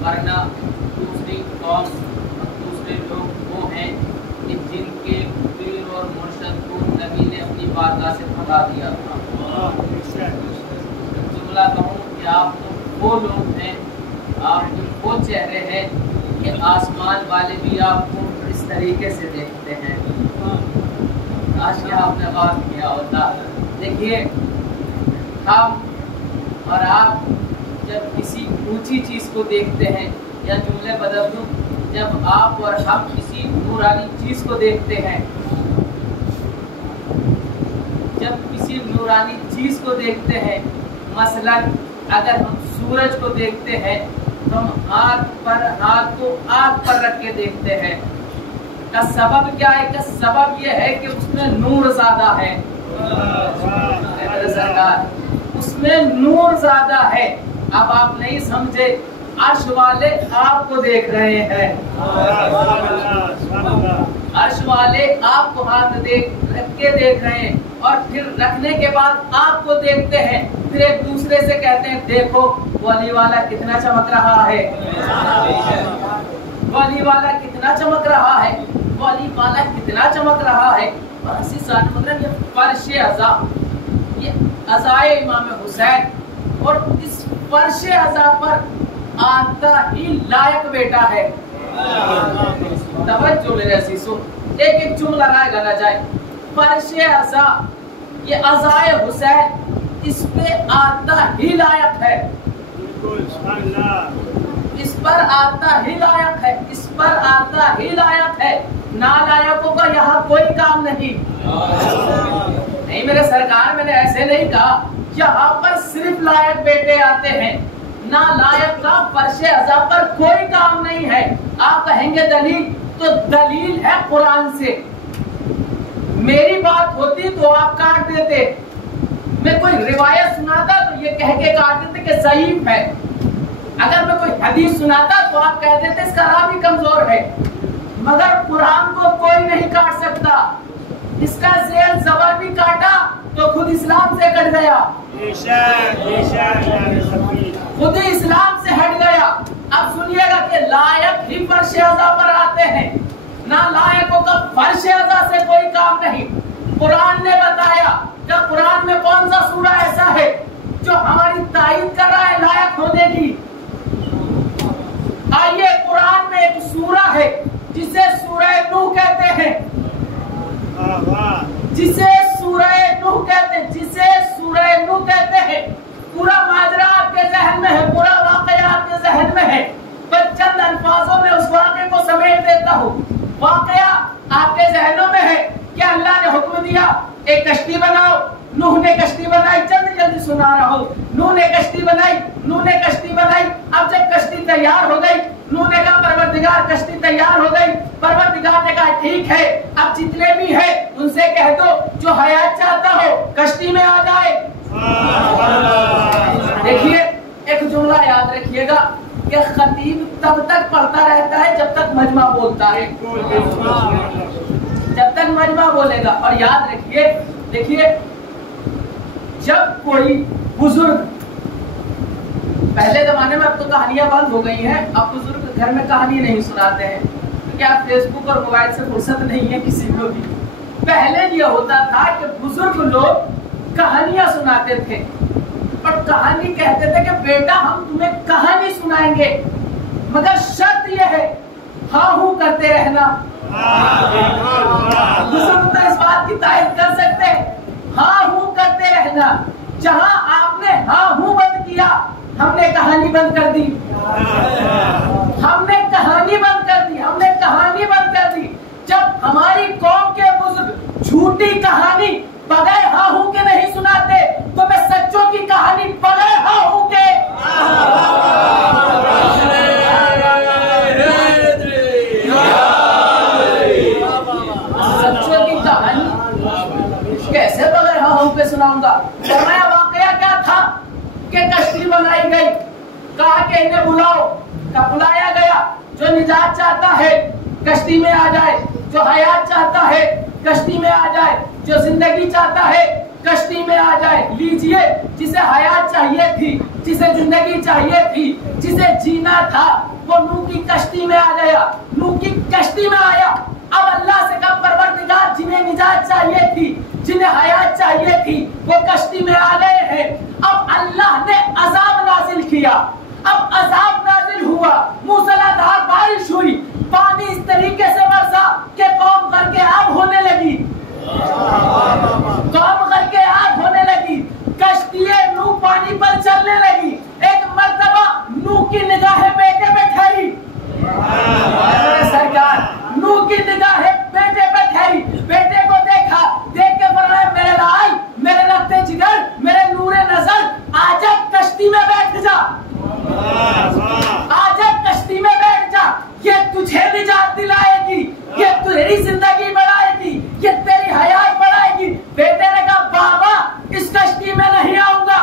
वरना दूसरी कौम दूसरे लोग वो हैं जिनके पीर और मुर्शद को नबी ने अपनी बारगाह से भगा दिया था। जुमला कहूँ कि आप तो वो लोग हैं, आप तो वो चेहरे हैं कि आसमान वाले भी आपको इस तरीके से देखते हैं। काश ये आपने गौर किया होता। देखिए, हम और आप जब किसी ऊंची चीज को देखते हैं, या जुमले बदल दूं, जब आप और हम किसी नूरानी चीज को देखते हैं, जब किसी नूरानी चीज को देखते हैं, मसलन अगर हम सूरज को देखते हैं तो हम हाथ को आग पर रख के देखते हैं। का सबब क्या है? का सबब यह है कि उसमें नूर ज्यादा है। सरकार, उसमें नूर ज्यादा है। अब आप नहीं समझे, अर्श वाले आपको देख रहे हैं, अर्श वाले आपको हाथ रख के देख रहे हैं, और फिर रखने के बाद आपको देखते हैं, फिर एक दूसरे से कहते हैं देखो वली वाला कितना चमक रहा है, वली वाला कितना चमक रहा है, वली वाला कितना चमक रहा है। मतलब ये फर्शे अज़ा, ये अज़ाए इमाम हुसैन, और इस फर्शे अज़ा पर आता ही लायक बेटा है। तवज्जो मेरे अज़ीज़ों, एक एक जुमला लगाएगा ना जाए। फर्शे अज़ा, ये अज़ाए हुसैन, इस पे आता ही लायक है, इस पर आता ही लायक है, इस पर आता ही लायक है। नालायकों का यहाँ कोई काम नहीं। नहीं मेरे सरकार, मैंने ऐसे नहीं कहा। यहाँ पर सिर्फ लायक बेटे आते हैं, नालायक का फर्शे अज़ा पर कोई काम नहीं है। आप कहेंगे दलील, तो दलील है कुरान से। मेरी बात होती तो आप काट देते, मैं कोई रिवायत सुनाता तो ये कह के काट देते कि ज़ईफ है। अगर मैं कोई हदीस सुनाता तो आप कह देते इसका रावी कमजोर है। मगर कुरान को कोई नहीं काट सकता। इसका ज़ेल ज़बर भी काटा तो खुद इस्लाम से कट गया, खुद ही इस्लाम से हट गया। अब सुनिएगा कि लायक ही फर्शे अज़ा पर आते हैं, ना लायकों का फर्शे अज़ा से कोई काम नहीं। कुरान ने बताया, जब कुरान में कौन सा सूरा ऐसा है जो हमारी तायीद कर रहा है लायक होने की? आइए, कुरान में एक सूरा है जिसे सूरह नूह कहते हैं, जिसे सूरह नूह कहते हैं, जिसे सूरह नूह कहते हैं। पूरा माजरा आपके जहन में है, पूरा वाकया आपके जहन में है, पर चंद अल्फाजों में उस वाकये को समेट देता हूँ। वाकया आपके जहनों में है कि अल्लाह ने हुक्म दिया एक कश्ती बनाओ, नूह ने कश्ती बनाई। जल्दी जल्दी सुना रहा हूँ। नूह ने कश्ती बनाई, नूह ने कश्ती बनाई। अब जब कश्ती तैयार हो गई, नूह ने कहा परवरदिगार कश्ती तैयार हो गई। परवरदिगार ने कहा ठीक है, अब जितने भी है उनसे कह दो जो हयात चाहता हो कश्ती में आ जाए। देखिए, एक जुमला याद रखिएगा कि खतीब तब तक पढ़ता रहता है जब तक मजमा बोलता है, जब तक मजमा बोलेगा। और याद रखिए, देखिए, जब कोई बुजुर्ग, पहले जमाने में, अब तो कहानियां बंद हो गई हैं, अब बुजुर्ग घर में कहानी नहीं सुनाते हैं क्योंकि आप फेसबुक और मोबाइल से फुर्सत नहीं है किसी को भी। पहले ये होता था कि बुजुर्ग लोग कहानियां सुनाते थे, और कहानी कहते थे कि बेटा हम तुम्हें कहानी सुनाएंगे, मगर शर्त यह है हाँ हूँ करते रहना। बुजुर्ग तो इस बात की तारीफ कर सकते हैं, हाँ हूँ करते रहना। जहां आपने हाँ हूँ बंद किया, हमने कहानी बंद कर दी, हमने कहानी बंद कर दी, हमने कहानी बंद कर दी। जब हमारी कौम के बुजुर्ग झूठी कहानी बगैर हाँ हूँ के नहीं सुनाते, तो मैं सच्चों की कहानी बगैर हाँ हूँ के सच्चों की कहानी कैसे बगैर हाँ हूँ पे सुनाऊंगा। फरमाया वाकया क्या था कि कश्ती बनाई गई, कहा कि इन्हें बुलाओ, का बुलाया गया। जो निजात चाहता है कश्ती में आ जाए, जो हयात चाहता है कश्ती में आ जाए, जो जिंदगी चाहता है कश्ती में आ जाए। लीजिए, जिसे हयात चाहिए थी, जिसे जिंदगी चाहिए थी, जिसे जीना था, वो नूह की कश्ती में आ गया। नूह की कश्ती में आया, अब अल्लाह से कहा परवरदिगार जिन्हें निजात चाहिए थी, जिन्हें हयात चाहिए थी, वो कश्ती में आ गए हैं। अब अल्लाह ने अजाब नाजिल किया। अब अजाब नाजिल हुआ, मूसलाधार बारिश हुई, पानी इस तरीके से बरसा कि कौम करके आग होने लगी, कौम करके आग होने लगी। कश्ती नूह पानी पर चलने लगी। एक मर्तबा नूह की निगाहें बेटे पे ठहरी, सरकार नूह की निगाहें बेटे पे ठहरी। बेटे को देखा, देख के फरमाया मेरे लाल, मेरे लफ्ते जिगर, मेरे नूरे नजर, आजा कश्ती में बैठ जा, आजा कश्ती में बैठ जा। ये तुझे निजात दिलाएगी, ये तेरी जिंदगी बढ़ाएगी, ये तेरी हयात बढ़ाएगी। बेटे ने कहा बाबा इस कश्ती में नहीं आऊंगा,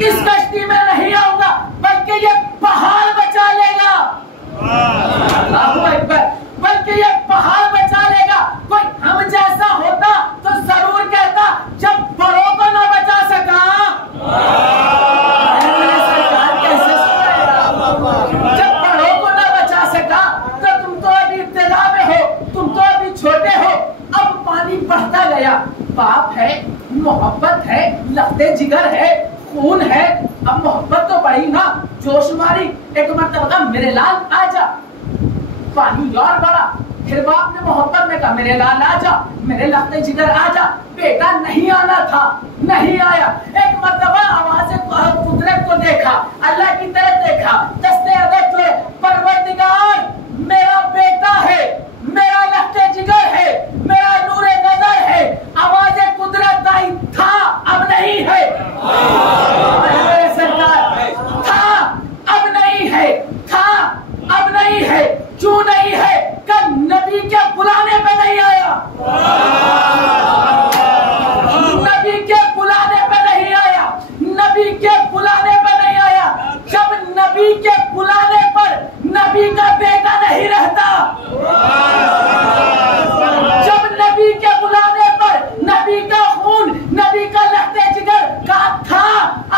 इस कश्ती में नहीं आऊंगा, बल्कि ये पहाड़ बचा लेगा, बल्कि ये पहाड़ बचा लेगा। कोई हम जैसा होता तो जरूर कहता जब बड़ों को न बचा सका, जब बड़ों को न बचा सका तो तुम तो अभी इब्तिदा में हो, तुम तो अभी छोटे हो। अब पानी बढ़ता गया, बाप है, मोहब्बत है, लफ्ते जिगर है, खून है। अब मोहब्बत तो बढ़ी ना, जोश मारी। एक मरतबा मेरे लाल आजा, पानी और बढ़ा। फिर बाप ने मोहब्बत में कहा मेरे लाल आजा, मेरे लफ्ते जिगर आजा। बेटा नहीं आना था, नहीं आया। एक मरतबा आवाज़ कुदरत को देखा, अल्लाह की तरफ देखा, दस्ते अदब जो परवरदिगार मेरा बेटा है, मेरा लफ्ते जिगर है, मेरा नूरे नजर है। आवाज़ कुदरत आई था, अब नहीं है, सरकार था, अब नहीं है, था, अब नहीं है। क्यों नहीं है? कल नबी के बुलाने पे नहीं आया, नबी के बुलाने पे नहीं आया, नबी के बुलाने पे नहीं आया। जब नबी के बुलाने पर नबी का बेटा नहीं रहता, जब नबी के बुलाने पर नबी का खून, नबी का लहते जिगर का था,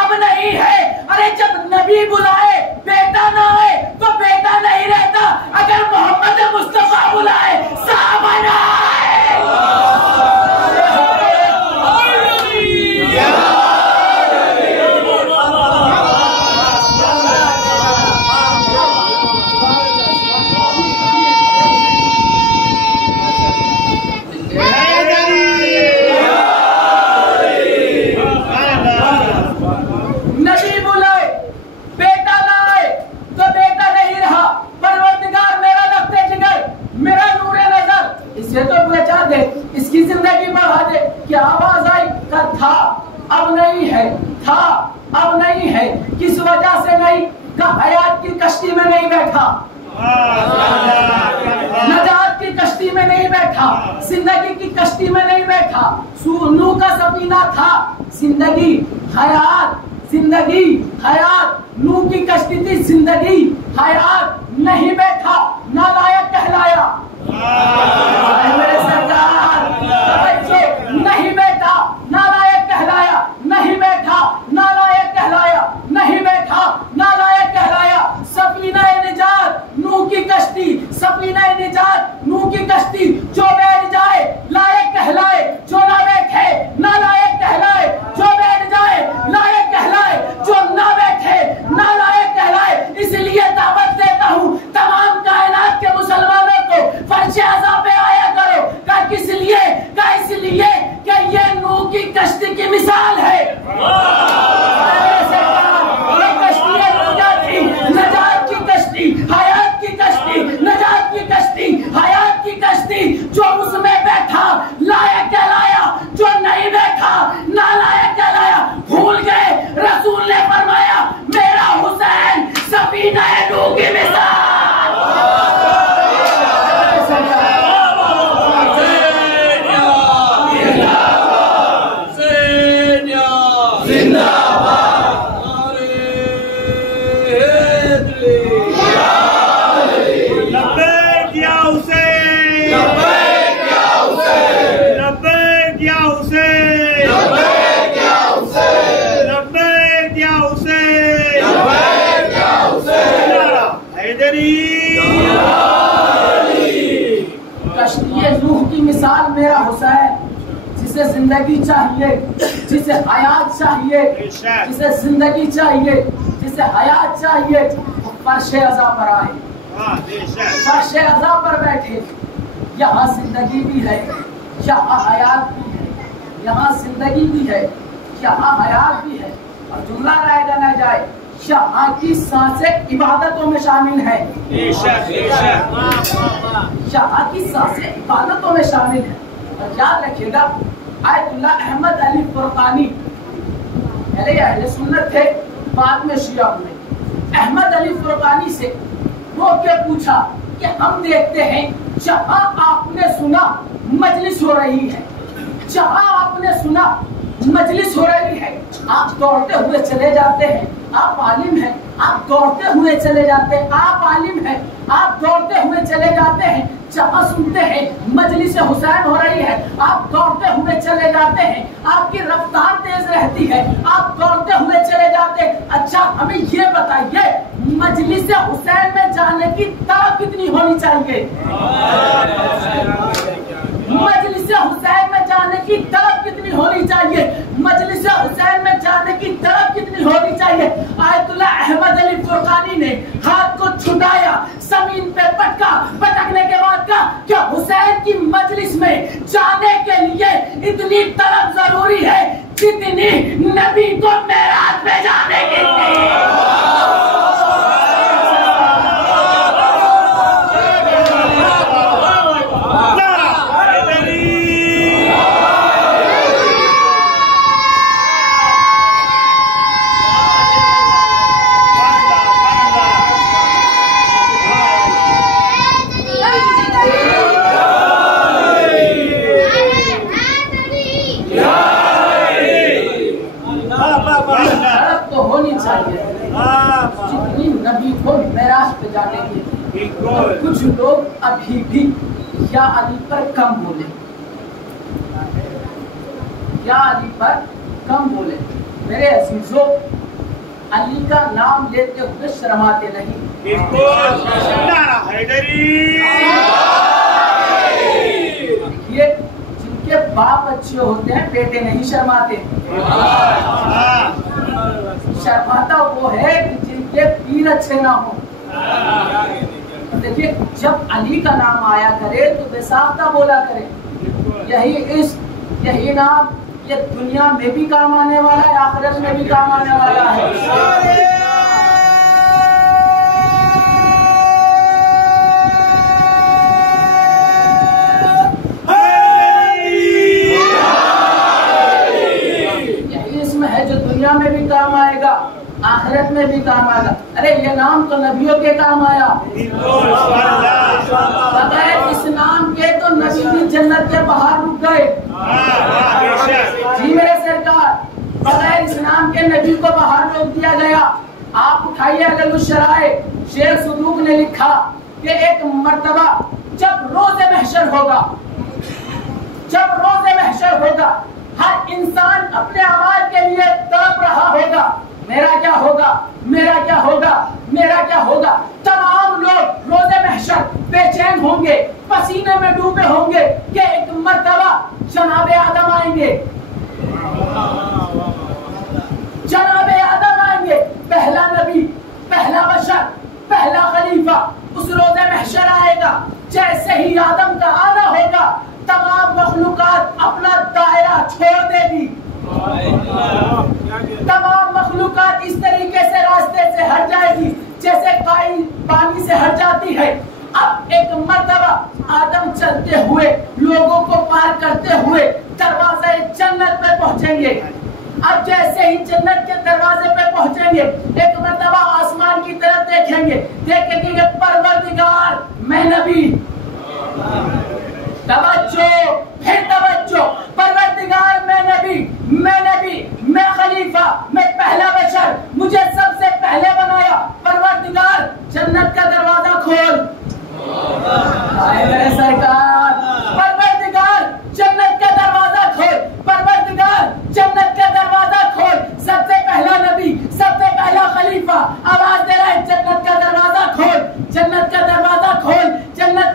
अब नहीं है। अरे जब नबी बुलाए बेटा ना आए तो बेटा नहीं रहता। अगर मोहम्मद मुस्तफा बुलाए साहबा ना आए। इसकी जिंदगी बढ़ा दे। क्या आवाज आई? था, अब नहीं है, था, अब नहीं है। किस वजह से नहीं? का हयात की कश्ती में नहीं बैठा, नजात की कश्ती में नहीं बैठा, जिंदगी की कश्ती में नहीं बैठा। नूह का सफीना था, जिंदगी हयात, जिंदगी हयात। नूह की कश्ती थी, जिंदगी हयात। नहीं बैठा, नालायक कहलाया। मेरे सरकार नहीं बैठा, नालायक कहलाया। नहीं बैठा, नालायक कहलाया। नहीं बैठा, नालायक कहलाया। सफीना निजात नूह की कश्ती, सफीना निजात नूह की कश्ती। जो बैठ जाए लायक कहलाए, जो ना बैठे नालायक कहलाए। जो बैठ जाए लायक कहलाए, जो ना बैठे नालायक कहलाए। इसलिए दावत देता हूँ तमाम कायनात के मुसलमानों को, फर्श आज़ा पे आया करो। का किस लिए? का इसलिए कि ये नूह की कश्ती की मिसाल है। नजात की कश्ती, हयात की कश्ती, नजात की कश्ती, हयात की कश्ती। जो उसमें बैठा लायक कहलाया, जो नहीं बैठा नालायक कहलाया। भूल गए रसूल ने फरमाया मेरा हुसैन सफीना नूह की मिसाल। मेरा हुसैन, जिसे जिंदगी चाहिए, जिसे हयात चाहिए, जिसे जिंदगी चाहिए, जिसे हयात चाहिए, वो फर्शे अज़ा पर आए, फर्शे अज़ा पर बैठे। यहाँ जिंदगी भी है, यहाँ हयात भी है, यहाँ जिंदगी भी है, यहाँ हयात भी है। और जुमला रहेगा न जाए, यहाँ की सांसें इबादतों में शामिल है, यहाँ की सांसें इबादतों में शामिल है। और याद रखिएगा, आयतुल्लाह अहमद अली फुरकानी पहले अहले सुन्नत थे, बाद में शिया हुए। अहमद अली फुरकानी से वो क्या पूछा कि हम देखते हैं जहां आपने सुना मजलिस हो रही है, जहां आपने सुना मजलिस हो रही है, आप दौड़ते हुए चले जाते हैं। आप आलिम हैं, आप दौड़ते हुए चले जाते हैं। आप आलिम हैं, आप दौड़ते हुए चले जाते हैं। जहां सुनते हैं मजलिस हुसैन हो रही है, आप दौड़ते हुए चले जाते हैं। आपकी रफ्तार तेज रहती है, आप दौड़ते हुए चले जाते हैं। अच्छा, हमें ये बताइए, मजलिस हुसैन में जाने की तलब कितनी होनी चाहिए? मजलिस हुसैन में जाने की तलब कितनी होनी चाहिए? मजलिस हुसैन में जाने की तलब कितनी होनी चाहिए? आयतुल्लाह अहमद अली फुरकानी ने हाथ को छुटाया, जमीन पे पटका, पटकने के बाद कहा कि हुसैन की मजलिस में जाने के लिए इतनी तलब जरूरी है जितनी नबी को मेराज में जाने की थी। जितनी नबी को मेराज पे जाने की। कुछ लोग अभी भी या अली पर कम बोले, या अली पर कम बोले। मेरे अजीजों, अली का नाम लेते हुए शर्माते नहीं। देखिए, जिनके बाप अच्छे होते हैं बेटे नहीं शर्माते। शर्माता वो है कि जिनके पीर अच्छे ना हो। देखिए, जब अली का नाम आया करे तो बेसाख्ता बोला करे। यही इश्क, यही नाम, ये दुनिया में भी काम आने वाला है, आखिरत में भी काम आने वाला है। जो दुनिया में भी काम आएगा, आखिरत में भी काम आएगा। अरे ये नाम तो नबियों के काम आया, बगैर इस नाम के तो नबी भी जन्नत के बाहर रुक गए। जी मेरे सरकार, बगैर इस नाम के नबी को बाहर रोक दिया गया। आप उठाइए अगल-उश-शराए, शेख सुदूक ने लिखा कि एक मर्तबा जब रोज़े महशर होगा, जब रोज़े महशर होगा, हर इंसान अपने अमाल के लिए तड़प रहा होगा। मेरा क्या होगा, मेरा क्या होगा, मेरा क्या होगा। तमाम लोग रोज़े महशर बेचैन होंगे, पसीने में डूबे होंगे कि एक मर्तबा जनाबे आदम आएंगे, जनाबे आदम आएंगे, पहला नबी, पहला बशर, पहला खलीफा। उस रोज़े महशर आएगा, जैसे ही आदम का आना होगा, तमाम मखलूकात अपना दायरा छोड़ देगी। तमाम मखलूकात इस तरीके से रास्ते से हट जाएगी जैसे काई पानी से हट जाती है। अब एक मर्तबा आदम चलते हुए, लोगों को पार करते हुए दरवाजे जन्नत पे पहुंचेंगे। अब जैसे ही जन्नत के दरवाजे पे पहुंचेंगे, एक मर्तबा आसमान की तरफ देखेंगे, देखेंगे परवरदिगार मैं नबी, तवज्जो, फिर तवज्जो, परवरदिगार मैं नबी, मैं खलीफा, मैं पहला बशर, मुझे सबसे पहले बनाया। परवरदिगार जन्नत का दरवाजा खोल। आए मेरे सरकार, परवरदिगार जन्नत का दरवाजा खोल, परवरदिगार जन्नत का दरवाजा खोल। सबसे पहला नबी, सबसे पहला खलीफा आवाज दे रहा है, जन्नत का दरवाजा खोल, जन्नत का दरवाजा खोल, जन्नत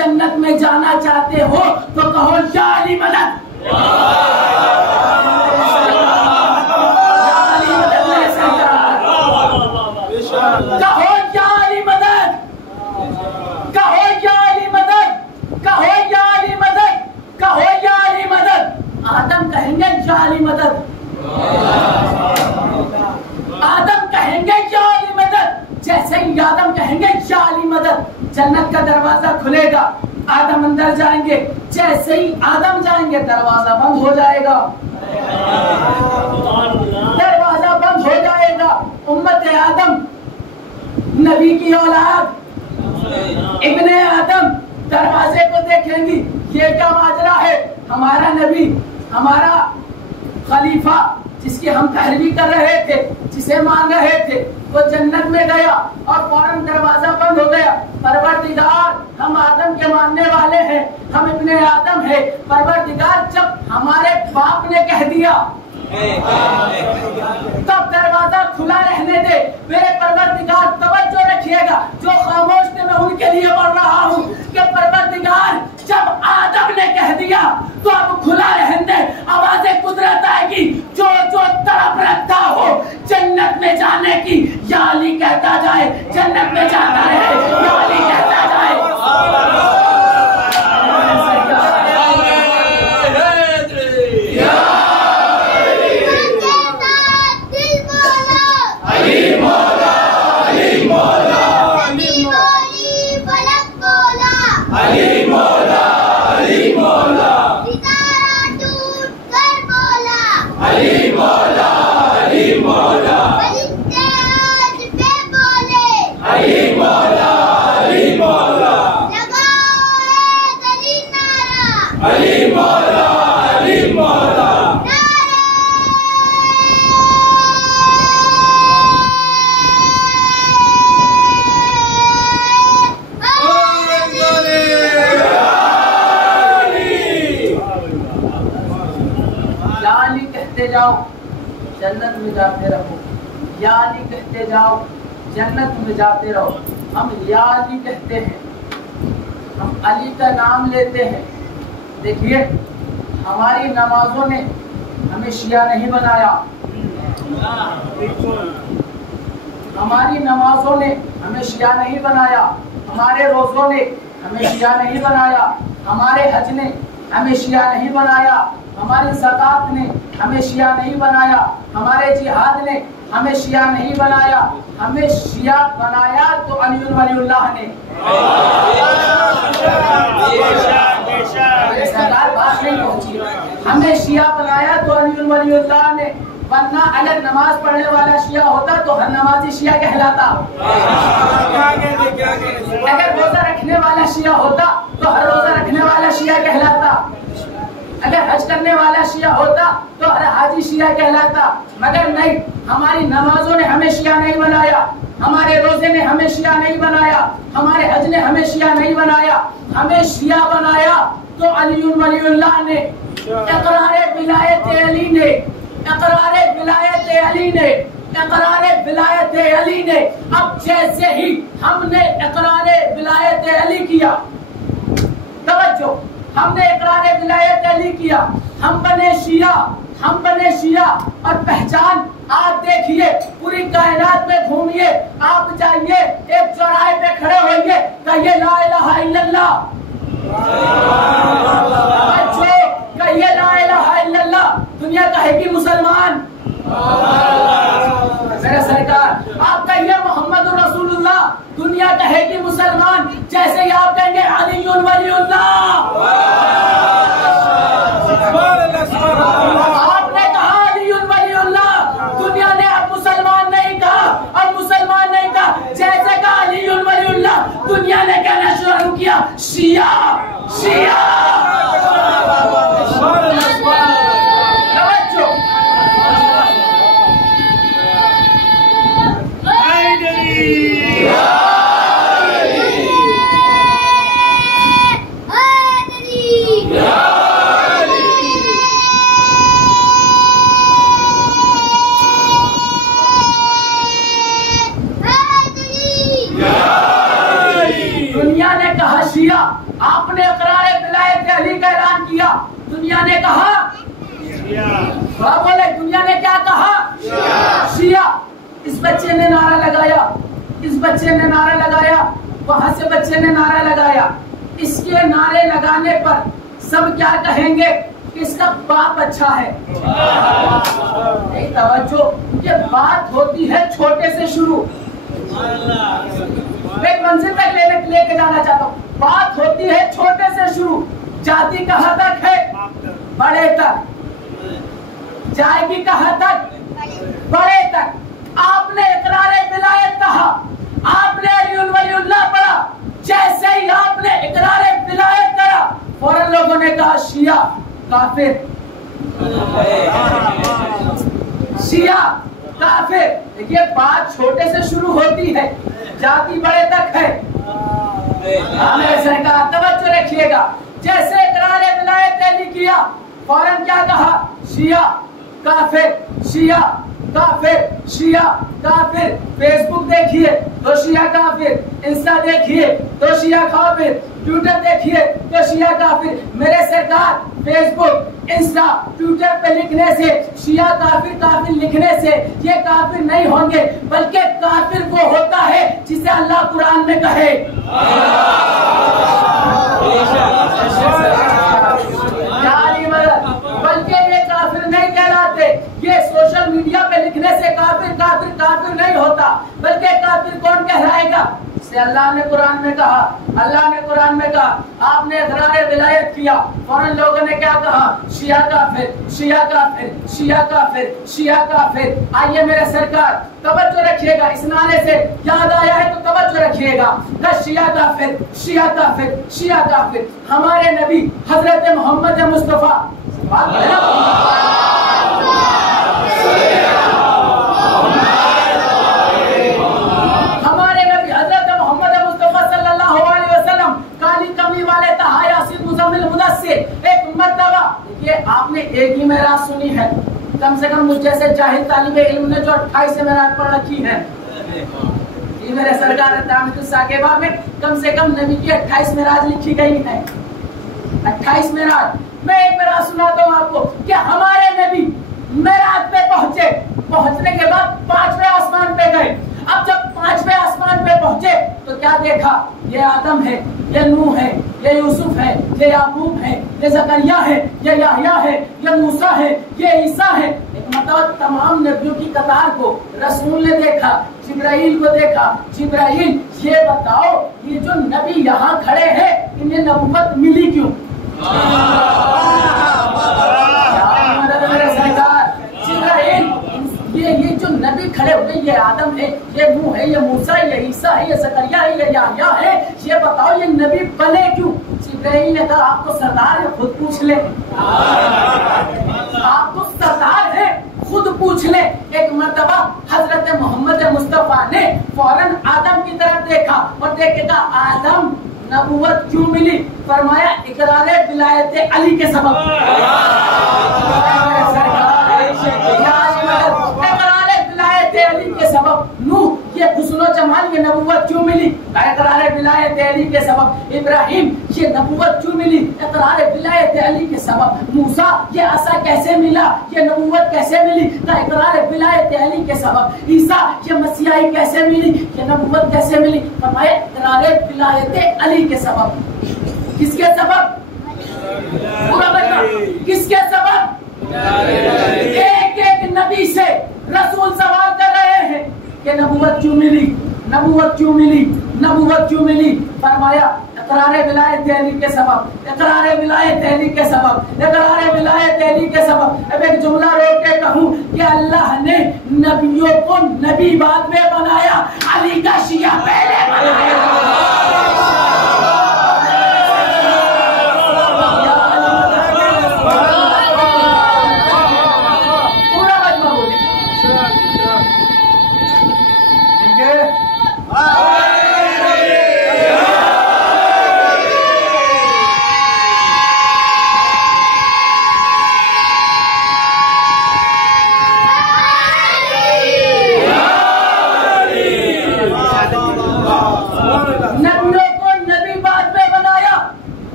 जन्नत में जाना चाहते हो तो कहो या अली मदद। कहो या अली मदद, कहो या अली मदद, कहो या अली मदद, कहो या अली मदद। आदम कहेंगे या अली मदद, आदम कहेंगे या अली मदद। जैसे ही आदम कहेंगे या अली मदद, जन्नत का दरवाजा खुलेगा, आदम अंदर जाएंगे। जैसे ही आदम जाएंगे दरवाजा बंद हो जाएगा, दरवाजा बंद हो जाएगा। उम्मत आदम, नबी की औलाद, इब्ने आदम दरवाजे को देखेंगी, ये क्या माजरा है। हमारा नबी, हमारा खलीफा जिसकी हम पैरवी कर रहे थे, जिसे मान रहे थे, वो जन्नत में गया और फौरन दरवाजा बंद हो गया। परवरदिगार, हम आदम के मानने वाले हैं, हम इब्ने आदम है। परवरदिगार, जब हमारे बाप ने कह दिया तब दरवाजा खुला रहने दे। मेरे परवरदिगार, तवज्जो रखिएगा, जो खामोश थे मैं उनके लिए बोल रहा हूँ कि परवरदिगार, जब आदम ने कह दिया तो अब खुला रहने दे। आवाज़ें कुदरत आएगी, जो जो तड़प रखता हो जन्नत में जाने की, या अली कहता जाए, जन्नत में जाता रहे, या अली कहता जाए। जाओ जन्नत में जाते रहो, या अली कहते जाओ जन्नत में जाते रहो। हम या अली कहते हैं, हम अली का नाम लेते हैं। देखिए, हमारी नमाजों ने हमें शिया नहीं बनाया, हमारी नमाजों ने हमें शिया नहीं बनाया, हमारे रोजों ने हमें शिया नहीं बनाया, हमारे हज ने हमें शिया नहीं बनाया, हमारी ज़कात ने हमें शिया नहीं बनाया, हमारे जिहाद ने हमें शिया नहीं बनाया। हमें शिया बनाया तो अली वलीउल्लाह ने। सरकार बात नहीं पहुंची। हमें शिया बनाया तो अली वलीउल्लाह ने, वरना अगर नमाज पढ़ने वाला शिया होता तो हर नमाजी शिया कहलाता। अगर रोजा रखने वाला शिया होता तो हर रोजा रखने वाला शिया कहलाता। अगर हज करने वाला शिया होता तो हर हाजी शिया कहलाता। मगर नहीं, हमारी नमाजों ने हमें शिया नहीं बनाया, हमारे रोजे ने हमें शिया नहीं बनाया, हमारे हज ने हमें शिया नहीं बनाया। हमें शिया बनाया तो अली वलीउल्लाह ने, इकरारे विलायत अली ने, इकरारे विलायत अली ने, इकरारे विलायत अली ने। अब जैसे ही हमने इकरारे विलायत अली किया, तवज्जो, हमने इकरारे विलायत अली किया, हम बने शिया, हम बने शिया। और पहचान आप देखिए, पूरी कायनात में घूमिए, आप जाइए एक चौराहे पे खड़े होइए, कहिए ला इलाहा इल्लल्लाह, कहिए ला इलाहा इल्लल्लाह, दुनिया कहेगी मुसलमान। मेरा सरकार, आप कहिए मोहम्मद रसूलुल्लाह, दुनिया कहेगी मुसलमान। जैसे ही आप कहेंगे अली वलीउल्लाह, आपने कहा अली वलीउल्लाह, दुनिया ने अब मुसलमान नहीं कहा, अब मुसलमान नहीं कहा। जैसे कहा अली वलीउल्लाह, दुनिया ने कहना शुरू किया शिया, शिया। दुनिया ने कहा, थोड़ा बोले, दुनिया ने क्या कहा? शिया। इस बच्चे ने नारा लगाया, इस बच्चे ने नारा लगाया, वहां से बच्चे ने नारा लगाया। इसके नारे लगाने पर सब क्या कहेंगे? इसका बाप अच्छा है। नहीं तवज्जो, ये बात होती है छोटे से शुरू। एक मंजिल तक लेके जाना चाहता हूँ। बात होती है छोटे से शुरू, जाती कहाँ तक है? बड़े तक। जाएगी कहाँ तक? बड़े तक। आपने इकरारे विलायत कहा, आपने अलीउल वलीउल्लाह पढ़ा, जैसे ही आपने इकरारे विलायत करा, फौरन लोगों ने कहा शिया काफिर, शिया काफिर। देखिए बात छोटे से शुरू होती है, जाती बड़े तक है। हमें सरकार तवज्जो रखिएगा, जैसे इकरारे विलायत ने किया, फौरन क्या कहा? शिया काफिर, शिया काफिर, शिया काफिर। फेसबुक देखिए तो शिया काफिर, इंस्टा देखिए तो शिया काफिर, ट्विटर देखिए तो शिया काफिर। मेरे सरकार फेसबुक, इंस्टा, ट्विटर पे लिखने से, शिया काफिर काफिर लिखने से ये काफिर नहीं होंगे, बल्कि काफिर वो होता है जिसे अल्लाह कुरान में कहे। बल्कि ये काफिर नहीं कहलाते, ये सोशल मीडिया पे लिखने से काफिर काफिर काफिर नहीं होता, बल्कि काफिर कौन कहलाएगा? से अल्लाह ने कुरान में कहा, अल्लाह ने कुरान में कहा, आपने इकरार विलायत किया, फौरन लोगों ने क्या कहा? शिया काफिर, शिया काफिर, शिया काफिर, शिया काफिर। आइए मेरे सरकार तवज्जो रखिएगा, इस नारे से याद आया है तो तवज्जो रखिएगा। शिया काफिर, शिया काफिर, शिया काफिर। हमारे नबी हजरत मोहम्मद मुस्तफा, हमारे नबी हजरत मोहम्मद मुस्तफा सल्लल्लाहु अलैहि वसल्लम काली कमली वाले तहा यासीन मुज़म्मिल मुदस्सिर एक मर्तबा, ये आपने एक ही मेराज सुनी है, कम से कम मुझ जैसे जाहिल तालिबे इल्म ने जो 28 मेराज पढ़ रखी है, ये मेरे सरकार दामतुस साकेबा में कम से कम नबी की 28 मेराज लिखी गई है। 28 मेराज। मैं एक मेराज सुनाता हूँ आपको कि हमारे नबी मेराज पे पहुंचे, पहुंचने के बाद 5वें आसमान पे गए। अब जब 5वें आसमान पे पहुंचे तो क्या देखा? ये आदम है, ये नूह है, ये यूसुफ है, ये याकूब है, ये जकरिया है, ये याहया है, ये मूसा है, ये ईसा है। एक मतलब तमाम नबियों की कतार को रसूल ने देखा, जिब्राइल को देखा। जिब्राइल ये बताओ, ये जो नबी यहाँ खड़े हैं, इन्हें नबूवत मिली क्यों? ये जो नबी खड़े हुए, ये आदम है, ये नूह है, ये मूसा है, ये ईसा है, ये जकरिया है, ये याहया है, ये बताओ ये नबी बने क्यों? जिब्राइल ने कहा आपको सरदार है, खुद पूछ ले। आपको सरदार है, खुद पूछ ले। एक मर्तबा हजरत मोहम्मद मुस्तफा ने फौरन आदम की तरफ देखा और देखेगा आदम नबूवत क्यों मिली? फरमाया इकरारे विलायत अली के सबब। इकरारे विलायत अली के सबब। नूह ये हुस्न व जमाल, ये नबूवत क्यों मिली? इकरारे विलायत अली के सबब। इब्राहिम ये नबूवत क्यों मिली? इकरारे विलायत अली के सबब। मूसा ये असा कैसे मिला? ये नबूवत कैसे मिली? इकरारे विलायत अली के सबब। ईसा ये मसीहाई कैसे मिली? ये नबूवत कैसे मिली? फरमाया इकरारे विलायत अली के सबब। किसके सबब? पूरा बता, किसके सबब? एक एक नबी से रसूल सवाल कर रहे हैं कि नबूवत क्यों मिली, नबूवत क्यों मिली, नबूवत क्यों मिली? फरमाया इकरारे विलायत अली के सबब, इकरारे विलायत अली के सबब, इकरारे विलायत अली के सबब। अब एक जुमला रोक के कहूँ कि अल्लाह ने नबियों को नबी बाद में बनाया, अली का शिया पहले बनाया।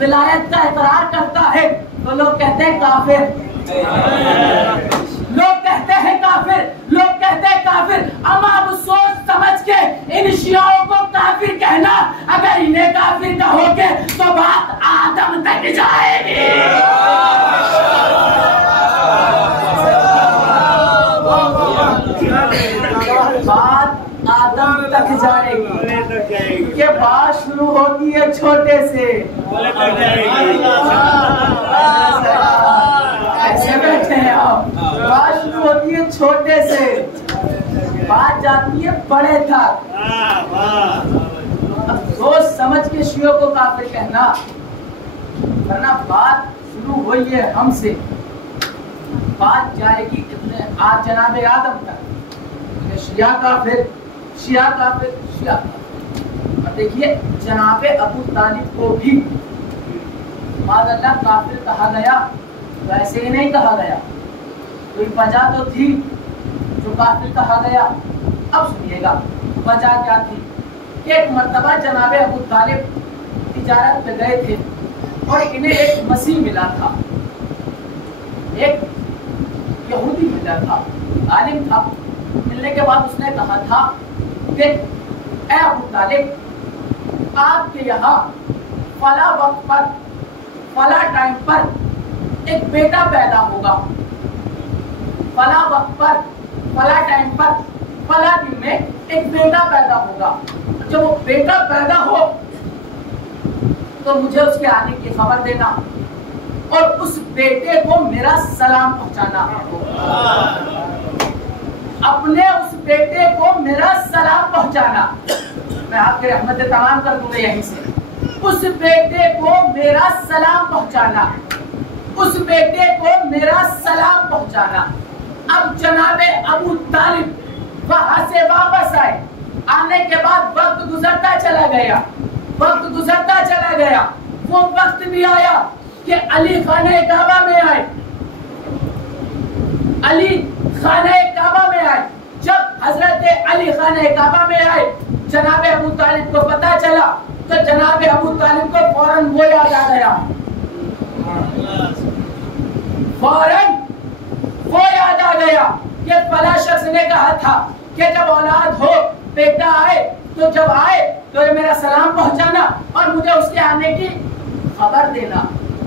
विलायत का इकरार करता है तो लोग कहते हैं काफिर, लोग कहते हैं काफिर, लोग कहते हैं काफिर। अब आप सोच समझ के इन शियाओं को काफिर कहना, अगर इन्हें काफिर कहोगे तो बात आदम तक जाएगी। बात आदम तक जाएगी। ये बात शुरू होती है छोटे से, ऐसे बैठे हैं आप। बात शुरू होती है छोटे से, बात जाती है बड़े तक। अब सोच समझ के शियों को काफिर कहना, वरना बात शुरू हुई है हमसे, बात जाएगी कितने आज जनाबे आदम तक। शिया काफिर, शिया काफिर, शिया काफिर। और देखिए जनाबे अबू तालिब को भी माज़अल्लाह काफिर कहा गया, वैसे ही नहीं कहा गया, कोई वजह तो थी जो काफिर कहा गया। अब सुनिएगा वजह क्या थी कि एक मर्तबा जनाबे अबू तालिब तिजारत पे गए थे और इन्हें एक मसीह मिला था, एक यहूदी मिला था, आलिम था। मिलने के बाद उसने कहा था कि ऐ अबू तालिब, आपके यहाँ फला वक्त पर फला टाइम पर एक बेटा पैदा होगा, फला वक्त पर फला टाइम पर फला दिन में एक बेटा पैदा होगा। जब वो बेटा पैदा हो तो मुझे उसके आने की खबर देना और उस बेटे को मेरा सलाम पहुंचाना। अपने उस बेटे को मेरा सलाम पहुंचाना। मैं आपके रहमत तमाम कर दूंगा यहीं से। उस बेटे को मेरा सलाम पहुंचाना, उस बेटे को मेरा सलाम पहुंचाना। अब जनाबे अबू तालिब वहां से वापस आए। आने के बाद वक्त गुजरता चला गया, वक्त गुजरता चला गया। वो वक्त भी आया कि अली खाने काबा में आए, अली खाने काबा में आए। जब हजरत अली खाने काबा में आए, जनाबे अबू तालिब को पता चला तो जनाबे अबू तालिब को फौरन वो याद आ गया, फौरन वो याद आ गया कि फला शख्स ने कहा था कि जब औलाद हो, बेटा आए तो जब आए तो ये मेरा सलाम पहुंचाना और मुझे उसके आने की खबर देना।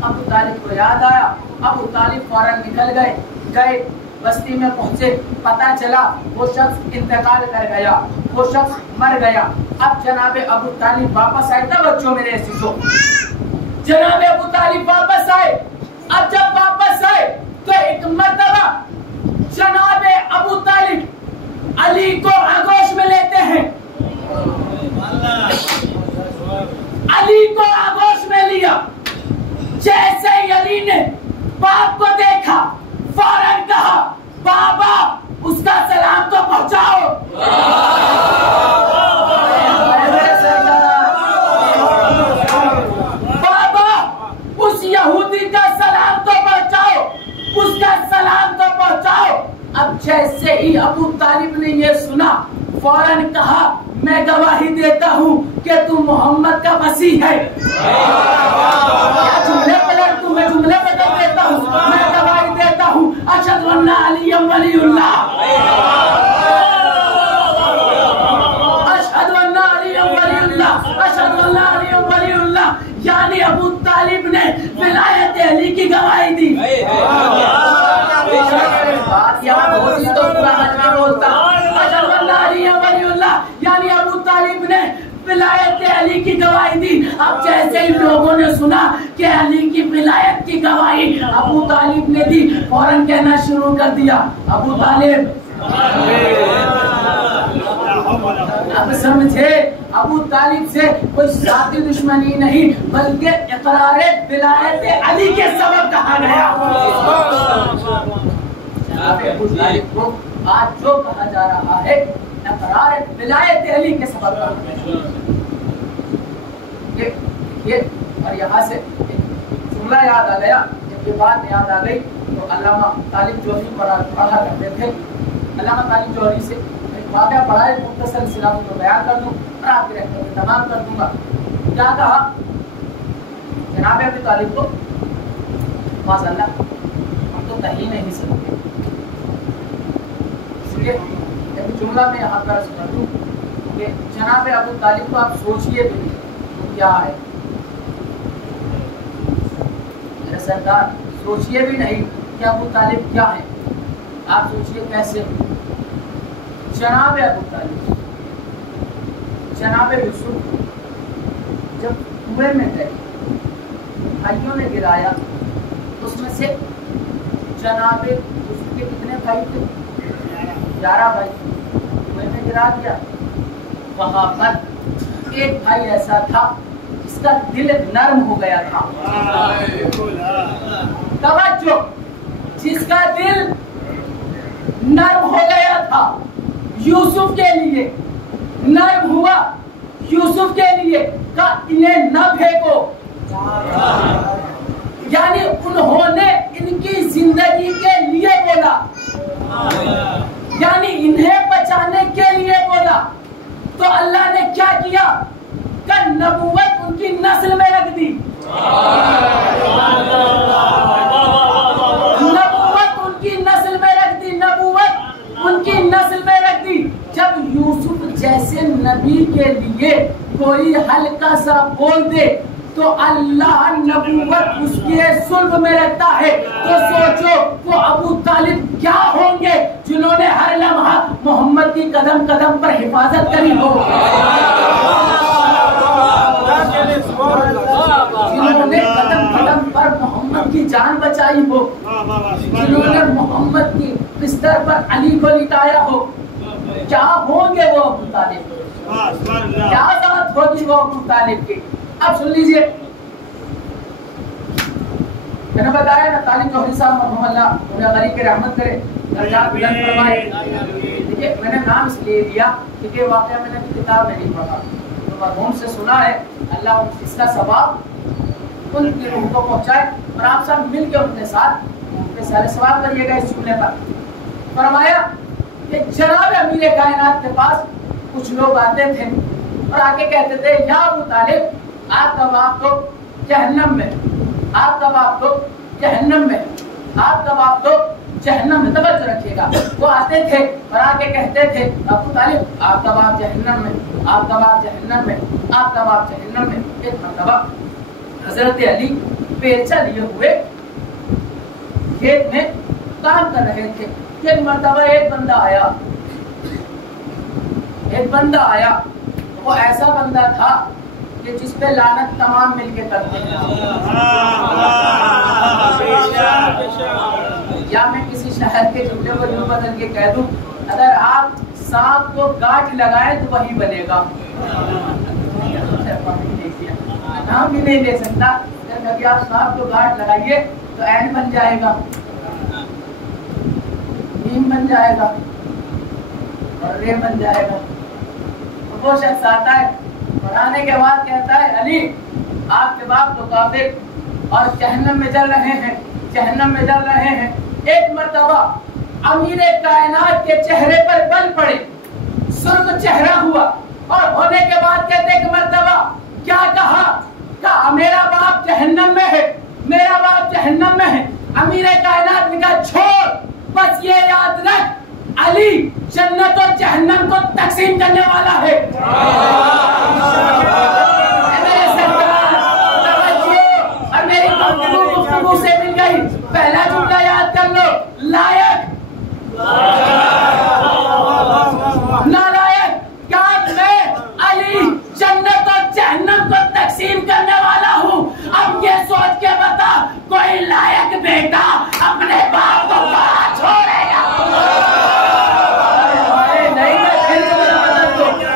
अबू तालिब को याद आया। अबू तालिब फौरन निकल गए, बस्ती में पहुंचे। पता चला वो शख्स इंतकाल कर गया, वो शख्स मर गया। अब जनाबे अबू तालिब वापस आए। तब बच्चों मेरे ऐसी जनाबे अबू तालिब वापस आए। अब जब वापस आए तो एक मर्तबा जनाबे अबू तालिब अली को आगोश में लेते हैं। अली को आगोश में लिया। जैसे ही अली ने बाप को देखा, फौरन कहा, बाबा उसका सलाम तो पहुंचाओ। बाबा उस यहूदी का सलाम तो पहुंचाओ, उसका सलाम तो पहुंचाओ। अब जैसे ही अबू तालिब ने ये सुना, फौरन कहा, मैं गवाही देता हूँ कि तू मोहम्मद का मसीह है। जुमले पलट तू, मैं जुमले बदल देता हूँ। मैं गवाही देता हूँ, अशहदु अन्ना अलिय्यम वलीउल्लाह, अशहदु अन्ना अलिय्यम वलीउल्लाह, अशहदु अन्ना अलिय्यम वलीउल्लाह। यानी अबू तालिब ने विलायत अली की गवाही दी। बात यहाँ होती तो पूरा मजमा बोलता, अशहदु अन्ना अलिय्यम वलीउल्लाह, यानी अबू तालिब ने विलायत अली की गवाही दी। अब जैसे ही लोगों ने सुना कि अली की विलायत की गवाही अबू तालिब ने दी, फौरन कहना शुरू कर दिया, अबू तालिब। अब समझे, अबू तालिब से कोई साथी दुश्मनी नहीं, बल्कि इकरार विलायत अली के सबब कहा गया। अबू तालिब को आज जो कहा जा रहा है, इकरार विलायत अली के सबब कहा गया। ये और यहाँ से जुमला याद आ गया। जब ये बात याद आ गई तो अल्लामा तालिब जोहरी पढ़ा करते थे। अल्लामा तालिब जोहरी से एक वाक़या पढ़ा है, मुख्तसर सिरा को बयान कर दूं और आपके रहते तमाम कर दूंगा। क्या कहा जनाब अबू तालिब को माशाअल्लाह हम तो कह ही नहीं सकते। इसलिए एक जुमला में यहाँ पर सुना दूँ कि जनाब अबू तालिब को आप सोचिए भी नहीं तो क्या है, मेरे सरकार सोचिए भी नहीं कि अबू तालिब क्या है। आप सोचिए कैसे जनाब अबू तालिब, जनाब यूसुफ जब कुएं में गए, भाइयों ने गिराया, उसमें से जनाब यूसुफ के कितने भाई थे? 11 भाई, कुएं में गिरा दिया। वहां पर एक भाई ऐसा था जिसका दिल नर्म हो गया था। तवज्जो, जिसका दिल नर्म हो गया था यूसुफ के लिए, नर्म हुआ यूसुफ के लिए का इन्हें न फेंको, यानी उन्होंने इनकी जिंदगी के लिए बोला, यानी इन्हें बचाने के लिए बोला। तो अल्लाह ने क्या किया का नबूवत उनकी नस्ल में रख दी, नबूवत उनकी नस्ल में रख दी, नबूवत उनकी नस्ल में रख दी। जब यूसुफ जैसे नबी के लिए कोई हल्का सा बोल दे तो अल्लाह नबूवत उसके सुल्ब में रखता है। तो सोचो वो अबू तालिब क्या होंगे जिन्होंने हर लम्हा मोहम्मद की कदम कदम पर हिफाजत करी हो, जिन्होंने कदम कदम पर मोहम्मद की जान बचाई हो, जिन्होंने मोहम्मद की बिस्तर पर अली को लिटाया हो। क्या होंगे वो अबू तालिब, क्या बात होगी वो अबू तालिब की। अब सुन लीजिए, मैंने बताया ना तालिब जौहरी साहब मरहूम उन्हें गरीब की रहमत करे, दर्जात बुलंद फरमाए। देखिए मैंने नाम इसलिए लिया क्योंकि वाकया मैंने किताब में नहीं पढ़ा, तो मरहूम से सुना है। अल्लाह इसका सवाब उनकी रूह को पहुंचाए और आप सब मिल के उनके साथ उनके सारे सवाल करिएगा इस जुमले पर। फरमाया कि जनाब अमीर कायनात के पास कुछ लोग आते थे और आके कहते थे या अबू तालिब आपका बाप तो जहन्नम में, आपका बाप तो जहन्नम में, आपका बाप तो जहन्नम में। तवज्जो रखिएगा, वो आते थे और आके कहते थे अबू तालिब आपका बाप जहन्नम में, आपका बाप जहन्नम में, आपका बाप जहन्नम में। एक मरतबा हजरत अली पेचा लिए हुए खेत में काम कर रहे थे। एक मरतबा एक बंदा आया, वो ऐसा बंदा था कि जिस पे लानत तमाम मिलके करते हैं। या मैं किसी शहर के जुमले को यूं बदल के कह दूं, अगर आप सांप को गांठ लगाए तो वही बनेगा। नाम भी नहीं ले सकता, कभी आप सांप को गांठ लगाइए तो ऐन बन जाएगा, नीम बन जाएगा और रे बन जाएगा। तो वो शख्स आता है और आने के बाद कहता है अली आपके बाप तो काफिर और जहन्नम में जल रहे हैं, जहन्नम में जल रहे हैं। एक मर्तबा अमीर कायनात के चेहरे पर बल पड़े, सुर्ख चेहरा हुआ और होने के बाद कहते एक मर्तबा क्या कहा मेरा बाप जहन्नम में है, मेरा बाप जहन्नम में है। अमीर कायनात ने कहा छोड़, बस ये याद रख अली जन्नत और जहन्नम को तकसीम करने वाला है। मेरे सरकार और मेरी गुफ्तगू से मिल गई। पहला जुमला याद कर लो, लायक नालायक। क्या मैं अली जन्नत और जहन्नम को तकसीम करने वाला हूँ? अब ये सोच के बता कोई लायक बेटा अपने बाप को कहाँ छोड़ेगा?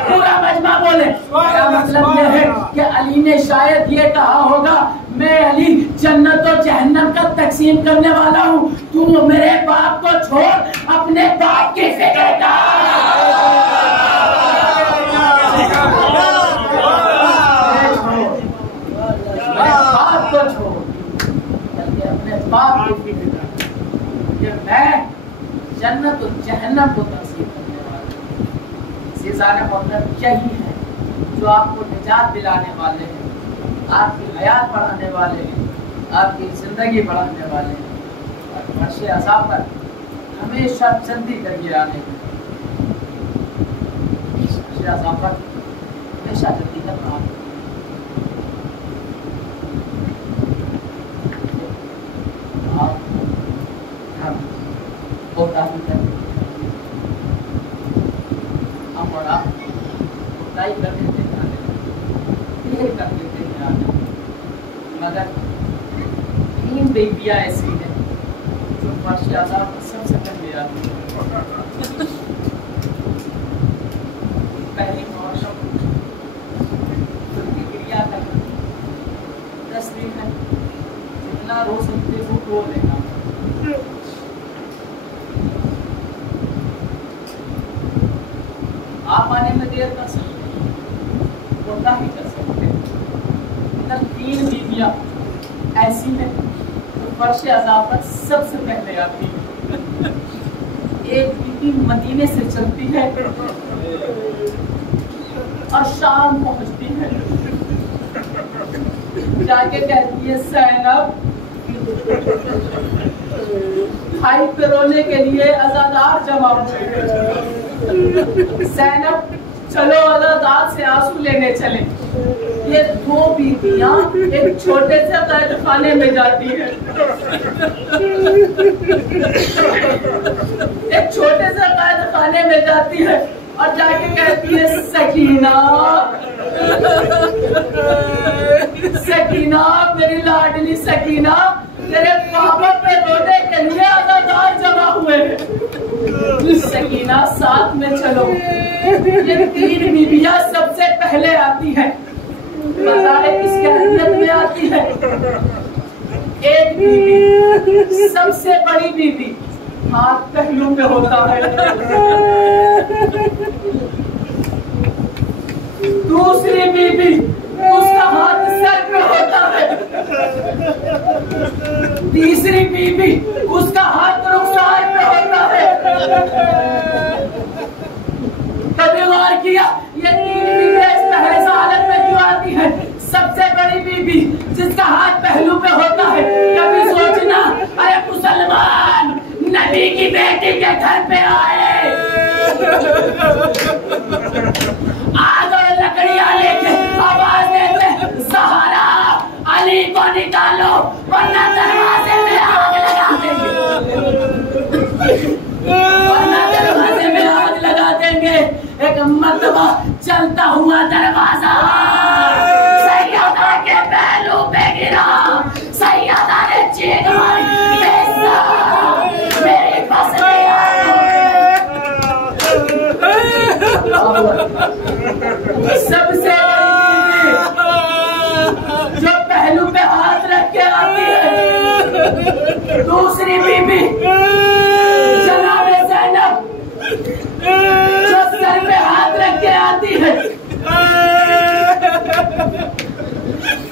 पूरा मजमा बोले। क्या मतलब यह है कि अली ने शायद ये कहा होगा मैं अली जन्नत और जहन्नम का तकसीम करने वाला हूँ, तू मेरे बाप को छोड़ अपने बाप की फिक्र कर। बाप को छोड़ अपने बाप की फिक्र कर, ये मैं जन्नत और जहन्नम को तकसीम करने वाला हूँ। मतलब यही है जो आपको निजात दिलाने वाले हैं। आपकी हयात बढ़ाने वाले हैं, आपकी जिंदगी बढ़ाने वाले हैं। और फर्शे अज़ाब पर हमेशा जल्दी कर गिराने, फर्शे अज़ाब पर हमेशा जल्दी करना। हम और आप उतना कर देते कर देते हैं, मगर 3 बेबियाँ ऐसी हैं जो फर्शे अज़ाब पर सबसे पहले आती हैं। पहली क्रिया का 10 दिन है, जितना रो सकते हो रो लेना। आप आने में देर कर सकते, उतना ही कर सकते। 3 बीवियाँ ऐसी हैं तो फर्शे अज़ाब पर सबसे पहले आती है। एक बीवी मदीने से चलती है और शाम पहुंचती है, जाके कहती है ज़ैनब, भाई पे रोने के लिए अज़ादार जमा हुए। ज़ैनब चलो अज़ादार से आंसू लेने चले। ये 2 बीवियां एक छोटे से कैदखाने में जाती है, एक छोटे से कैदखाने में जाती है और जाके कहती है सकीना, सकीना मेरी लाडली सकीना, तेरे पापा पे रोने के लिए अज़ादार जमा हुए हैं, सकीना साथ में चलो। ये 3 बीवियां सबसे पहले आती है, पता है किसके अहमियत में आती है? एक बीवी, सबसे बड़ी बीवी, हाथ पहलू में होता है। दूसरी बीवी, उसका हाथ सर पे होता है। तीसरी बीवी, उसका हाथ रुखसार पे होता है। कभी गौर किया ये 3 बीवियां इस पहले हालत में क्यों आती है? सबसे बड़ी बीवी जिसका हाथ पहलू पे होता है, कभी सोचना अरे मुसलमान नबी की बेटी के घर पे आए, आग और लकड़ियां लेके आवाज देते सहारा अली को निकालो वरना दरवाजे में आग लगा देंगे, वरना दरवाजे में आग लगा देंगे। एक मर्तबा चलता हुआ दरवाजा सैयदा के पहलू पे गिरा, सैयदा ने चीख मारी मेरी फसली सबसे जो पहलू पे हाथ रख के आती है। दूसरी बीबी जनाबे ज़ैनब जो सर पे हाथ रख के आती है,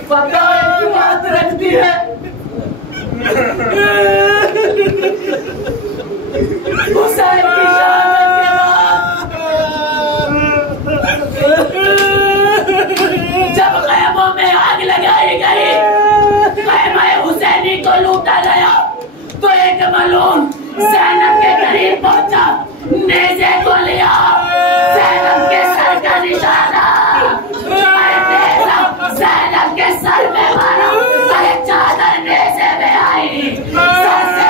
पता है क्यों हाथ रखती है? हुसैन की शहादत के बाद जब ख़ैमों में आग लगाई गई, ख़ैमा हुसैनी को लूटा गया, तो एक मलून ज़ैनब के करीब पहुंचा, नेज़े को लिया, ज़ैनब के सर का निशाना ज़ैनब के सर पे मारा, अरे चादर नेज़े में आई, सर से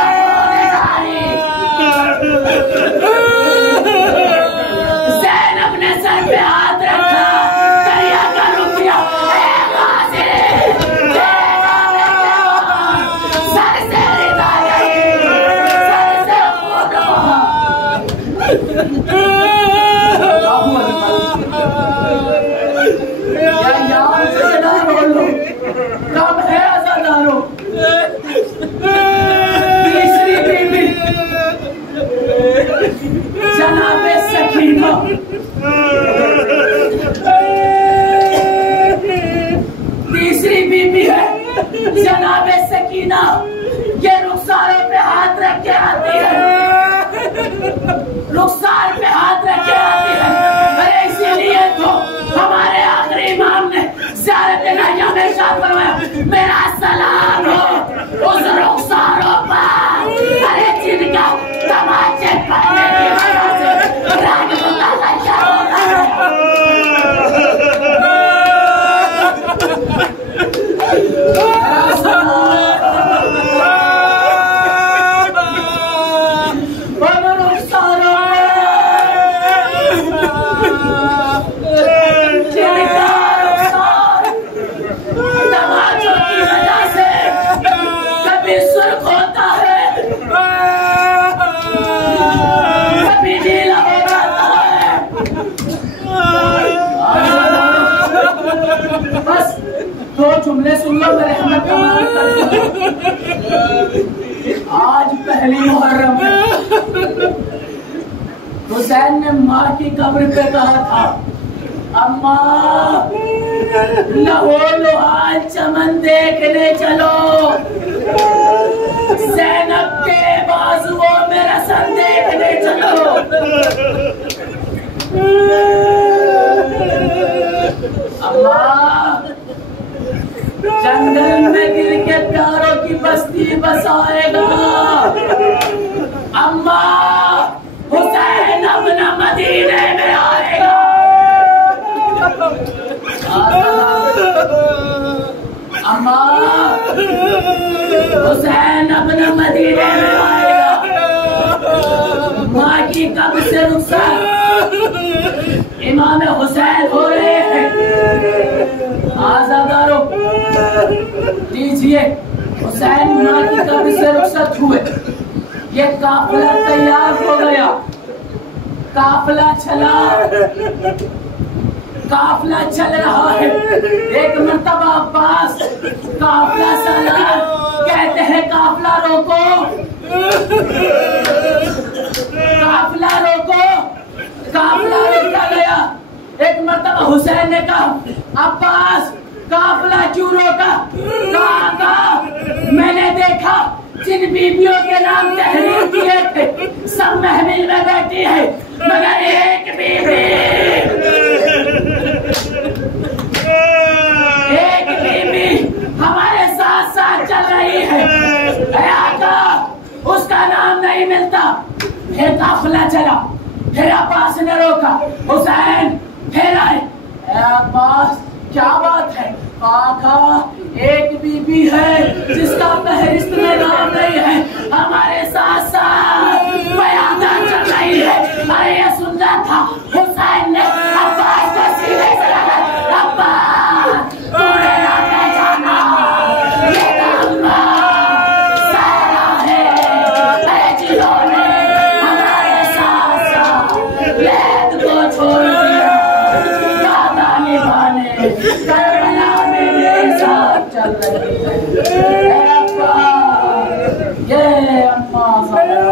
ज़ैनब ने सर पे हाथ रखा, दरिया का रुख किया, सर से रिदा गई, सर से मेरा सलाम हो उस रुखसारों पर, अरे जिनका तमाचे पड़ने की वजह से राग मुतगय्यर होता जुमले सुन लो मेरे हमें कमाल आज पहली मुहर्रम हुसैन ने माँ की कब्र पे कहा था, अम्मा लहो लुहाल चमन देखने चलो, ज़ैनब के बाजुओं में रसन देखने चलो। अम्मा जंगल में गिर के प्यारों की बस्ती बसाएगा, अम्मा हुसैन अपना मदीने में आएगा। अम्मा हुसैन अपना मदीने में आएगा। माँ की कब्र से रुखसत इमाम हुसैन हो रहे हैं। आज़ादारों लीजिए, हुसैन माँ की कब्र से रुखसत हुए, ये काफिला तैयार हो गया, काफिला चल रहा है। एक मर्तबा अब्बास काफिला चला, कहते हैं काफिला रोको, काफिला रोको, काफिला रोका गया। एक मर्तबा हुसैन ने कहा, अब्बास काफिला क्यों रोका? कहा मैंने देखा जिन बीबियों के नाम तहरीर किए थे सब महमिल में बैठी है, मगर एक बीबी हमारे साथ साथ चल रही है, आका उसका नाम नहीं मिलता। फिर काफिला चला, फिर अब्बास ने रोका, हुसैन फिर आए। अब्बास क्या बात है? आका एक बीबी है जिसका फहरिस्त में नाम नहीं है, हमारे साथ साथ बयान चल रही है। अरे ये सुनना था, हुसैन ने अब्बास को सीधे से लगा, अब्बास तूने ना पहचाना, ये अम्मा सारा है। अरे जिन्होंने हमारे साथ साथ लैद को छोड़ दिया, वादा निभाने करबला में मेरे साथ चल रही है। अब्बा ये अम्मा सारा